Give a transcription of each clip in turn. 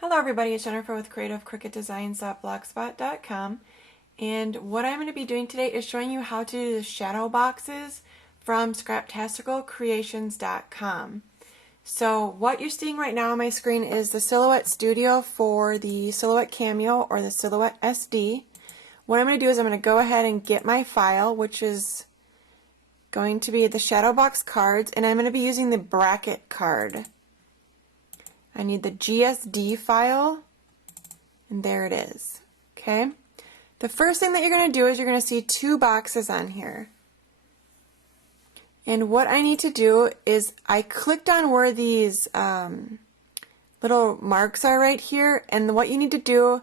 Hello everybody, it's Jennifer with creativecricketdesigns.blogspot.com, and what I'm going to be doing today is showing you how to do the shadow boxes from scraptasticalkreationsdotcom. So what you're seeing right now on my screen is the Silhouette Studio for the Silhouette Cameo or the Silhouette SD. What I'm going to do is I'm going to go ahead and get my file, which is going to be the shadow box cards, and I'm going to be using the bracket card. I need the GSD file, and there it is. Okay. The first thing that you're going to do is you're going to see two boxes on here. And what I need to do is I clicked on where these little marks are right here, and what you need to do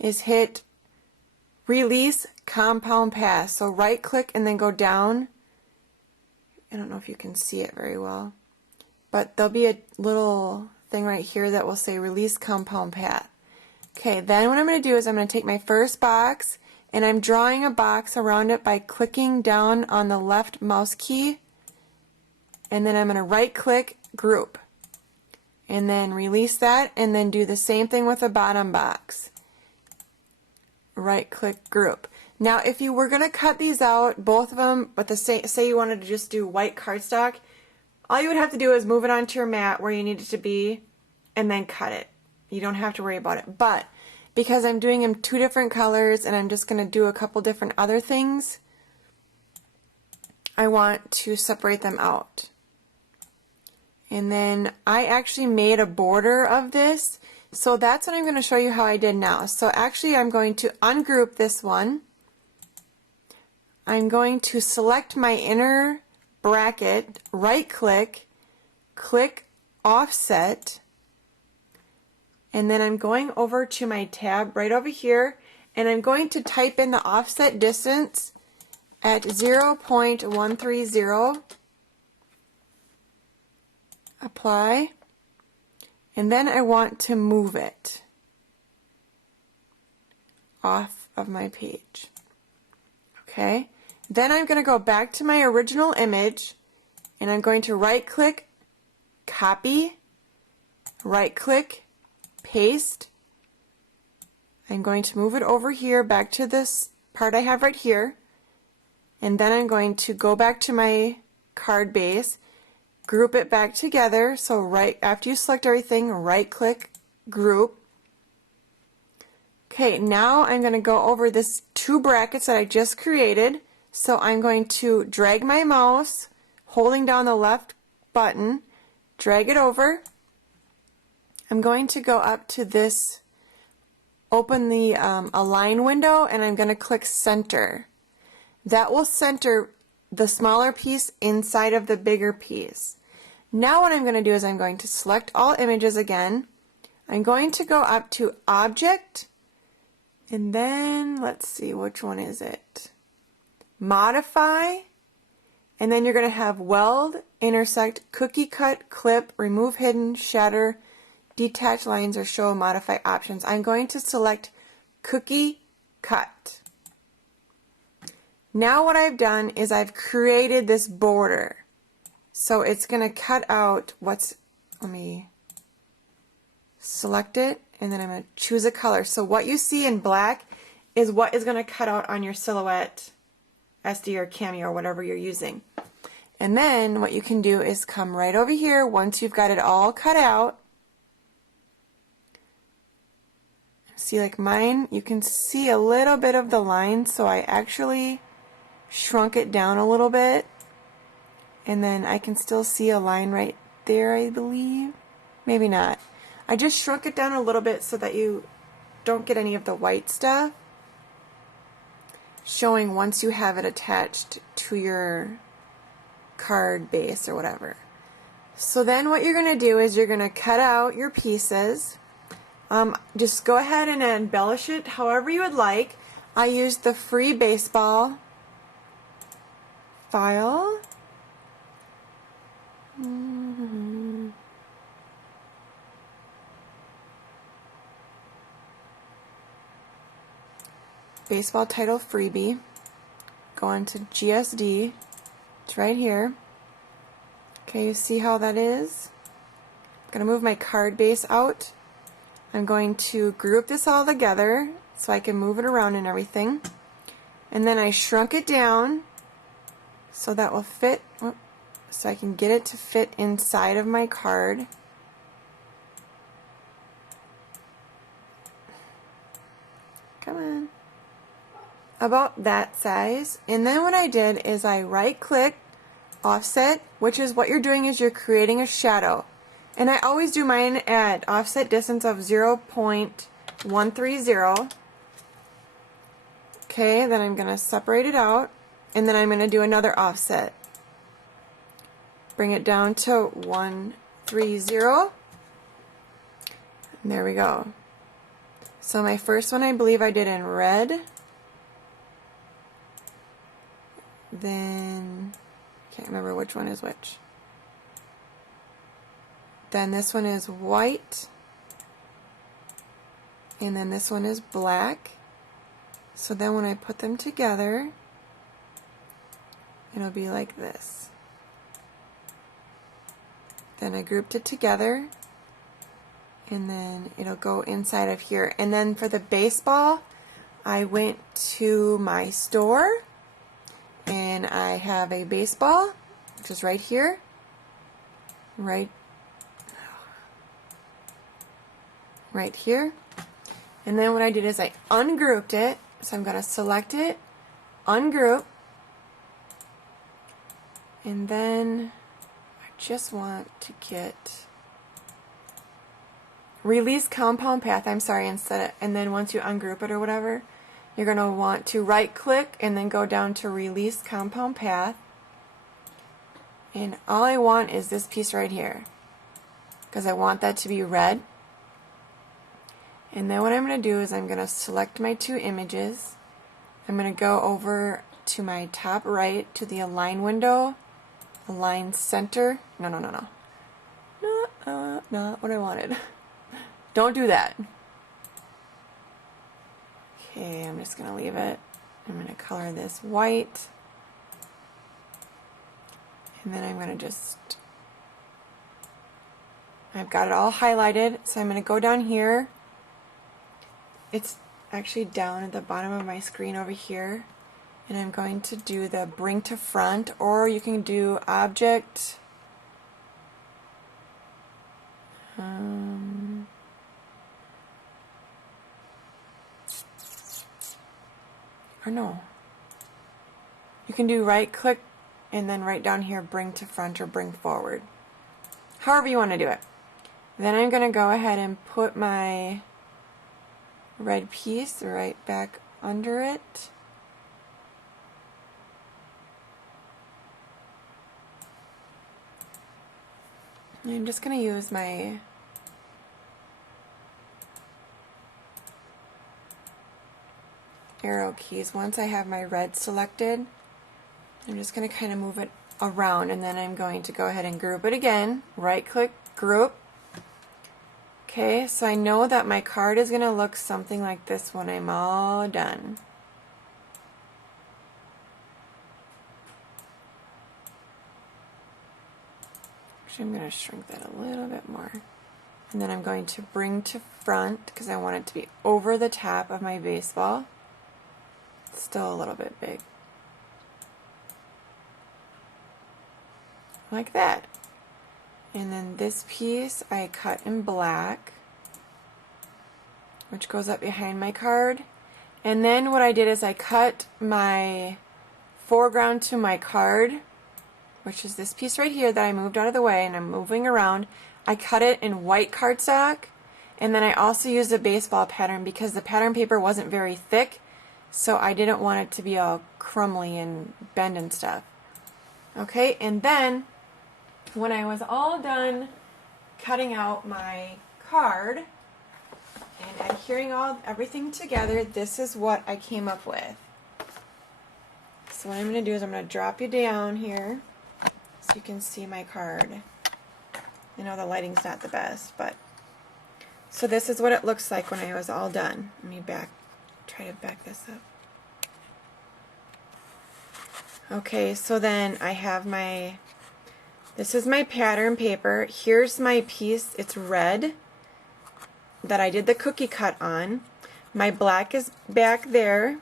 is hit Release Compound Pass. So right click and then go down. I don't know if you can see it very well, but there'll be a little thing right here that will say Release Compound Path. Okay, then what I'm going to do is I'm going to take my first box and I'm drawing a box around it by clicking down on the left mouse key, and then I'm going to right click Group and then release that, and then do the same thing with the bottom box. Right click Group. Now if you were going to cut these out, both of them, but say you wanted to just do white cardstock, all you would have to do is move it onto your mat where you need it to be and then cut it. You don't have to worry about it. But because I'm doing them two different colors and I'm just going to do a couple different other things, I want to separate them out. And then I actually made a border of this, so that's what I'm going to show you how I did now. So actually I'm going to ungroup this one. I'm going to select my inner bracket, right click, click offset, and then I'm going over to my tab right over here, and I'm going to type in the offset distance at 0.130, apply, and then I want to move it off of my page. Okay. Then I'm going to go back to my original image, and I'm going to right click, copy, right click, paste. I'm going to move it over here back to this part I have right here, and then I'm going to go back to my card base, group it back together. So right after you select everything, right click, group. Okay, now I'm going to go over this two brackets that I just created. So I'm going to drag my mouse, holding down the left button, drag it over. I'm going to go up to this, open the Align window, and I'm going to click Center. That will center the smaller piece inside of the bigger piece. Now what I'm going to do is I'm going to select all images again. I'm going to go up to Object, and then let's see, which one is it? Modify, and then you're going to have Weld, Intersect, Cookie Cut, Clip, Remove Hidden, Shatter, Detach Lines, or Show Modify Options. I'm going to select Cookie Cut. Now what I've done is I've created this border. So it's going to cut out what's, let me select it, and then I'm going to choose a color. So what you see in black is what is going to cut out on your Silhouette SD or Cameo or whatever you're using. And then what you can do is come right over here once you've got it all cut out. See, like mine, you can see a little bit of the line, so I actually shrunk it down a little bit, and then I can still see a line right there, I believe. Maybe not. I just shrunk it down a little bit so that you don't get any of the white stuff showing once you have it attached to your card base or whatever. So then what you're going to do is you're going to cut out your pieces. Just go ahead and embellish it however you would like. I used the free baseball file. Baseball title freebie. Go on to GSD. It's right here. Okay, you see how that is? I'm going to move my card base out. I'm going to group this all together so I can move it around and everything. And then I shrunk it down so that will fit, so I can get it to fit inside of my card. Come on. About that size. And then what I did is I right click, offset, which is what you're doing is you're creating a shadow. And I always do mine at offset distance of 0.130. Okay, then I'm going to separate it out, and then I'm going to do another offset. Bring it down to 130. And there we go. So my first one I believe I did in red. Then, can't remember which one is which. Then this one is white. And then this one is black. So then when I put them together, it'll be like this. Then I grouped it together, and then it'll go inside of here. And then for the baseball, I went to my store, and I have a baseball, which is right here, right here. And then what I did is I ungrouped it. So I'm going to select it, ungroup, and then I just want to get release compound path, and then once you ungroup it or whatever, you're going to want to right click and then go down to release compound path. And all I want is this piece right here, because I want that to be red. And then what I'm going to do is I'm going to select my two images. I'm going to go over to my top right to the align window, align center. No, not what I wanted. Don't do that. Okay, I'm just going to leave it. I'm going to color this white. And then I'm going to I've got it all highlighted, so I'm going to go down here. It's actually down at the bottom of my screen over here, and I'm going to do the bring to front, or you can do object, or no, you can do right click and then right down here bring to front or bring forward, however you want to do it. Then I'm going to go ahead and put my red piece right back under it. And I'm just going to use my arrow keys. Once I have my red selected, I'm just going to kind of move it around, and then I'm going to go ahead and group it again. Right click, group. Okay, so I know that my card is going to look something like this when I'm all done. Actually, I'm going to shrink that a little bit more. And then I'm going to bring to front because I want it to be over the top of my baseball. It's still a little bit big. Like that. And then this piece I cut in black, which goes up behind my card. And then what I did is I cut my foreground to my card, which is this piece right here that I moved out of the way and I'm moving around. I cut it in white cardstock, and then I also used a baseball pattern because the pattern paper wasn't very thick, so I didn't want it to be all crumbly and bend and stuff. Okay, and then when I was all done cutting out my card and adhering everything together, this is what I came up with. So what I'm going to do is I'm going to drop you down here so you can see my card. I know the lighting's not the best, but so this is what it looks like when I was all done. Let me try to back this up. Okay, so then I have this is my pattern paper. Here's my piece. It's red. that I did the cookie cut on. My black is back there.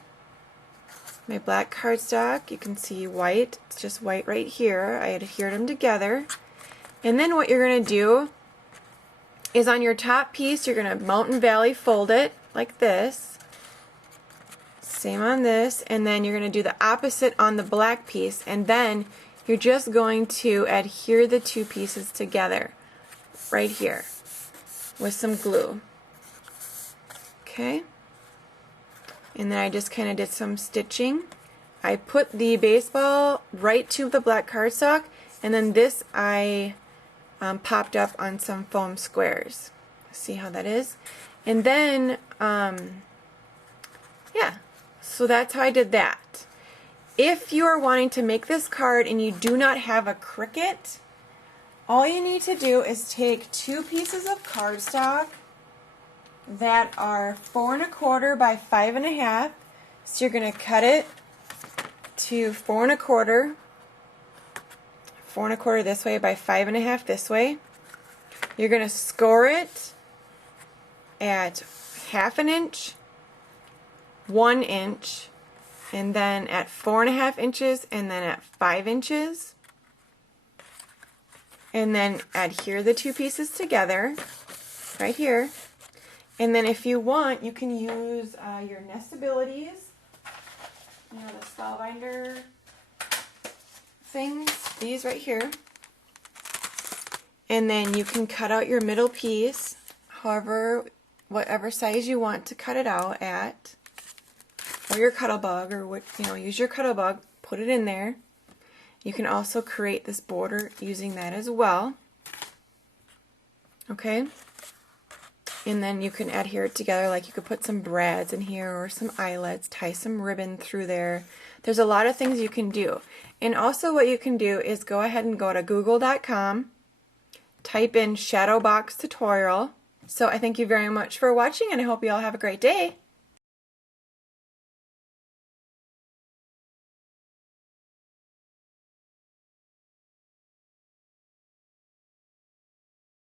My black cardstock, you can see white. It's just white right here. I adhered them together. And then what you're going to do is on your top piece, you're going to Mountain Valley fold it like this. Same on this. And then you're going to do the opposite on the black piece. And then you're just going to adhere the two pieces together right here with some glue. Okay? And then I just kind of did some stitching. I put the baseball right to the black cardstock, and then this I popped up on some foam squares. See how that is? And then, yeah, so that's how I did that. If you are wanting to make this card and you do not have a Cricut, all you need to do is take 2 pieces of cardstock that are 4 1/4 by 5 1/2. So you're going to cut it to 4 1/4, 4 1/4 this way by 5 1/2 this way. You're going to score it at 1/2 inch, 1 inch, and then at 4 1/2 inches, and then at 5 inches. And then adhere the 2 pieces together right here. And then if you want, you can use your Nestabilities, you know, the spellbinder things, these right here. And then you can cut out your middle piece, whatever size you want to cut it out at, or your Cuttlebug, or what, you know, use your Cuttlebug, put it in there. You can also create this border using that as well. Okay? And then you can adhere it together, like you could put some brads in here or some eyelets, tie some ribbon through there. There's a lot of things you can do. And also what you can do is go ahead and go to google.com, type in shadow box tutorial. So I thank you very much for watching, and I hope you all have a great day.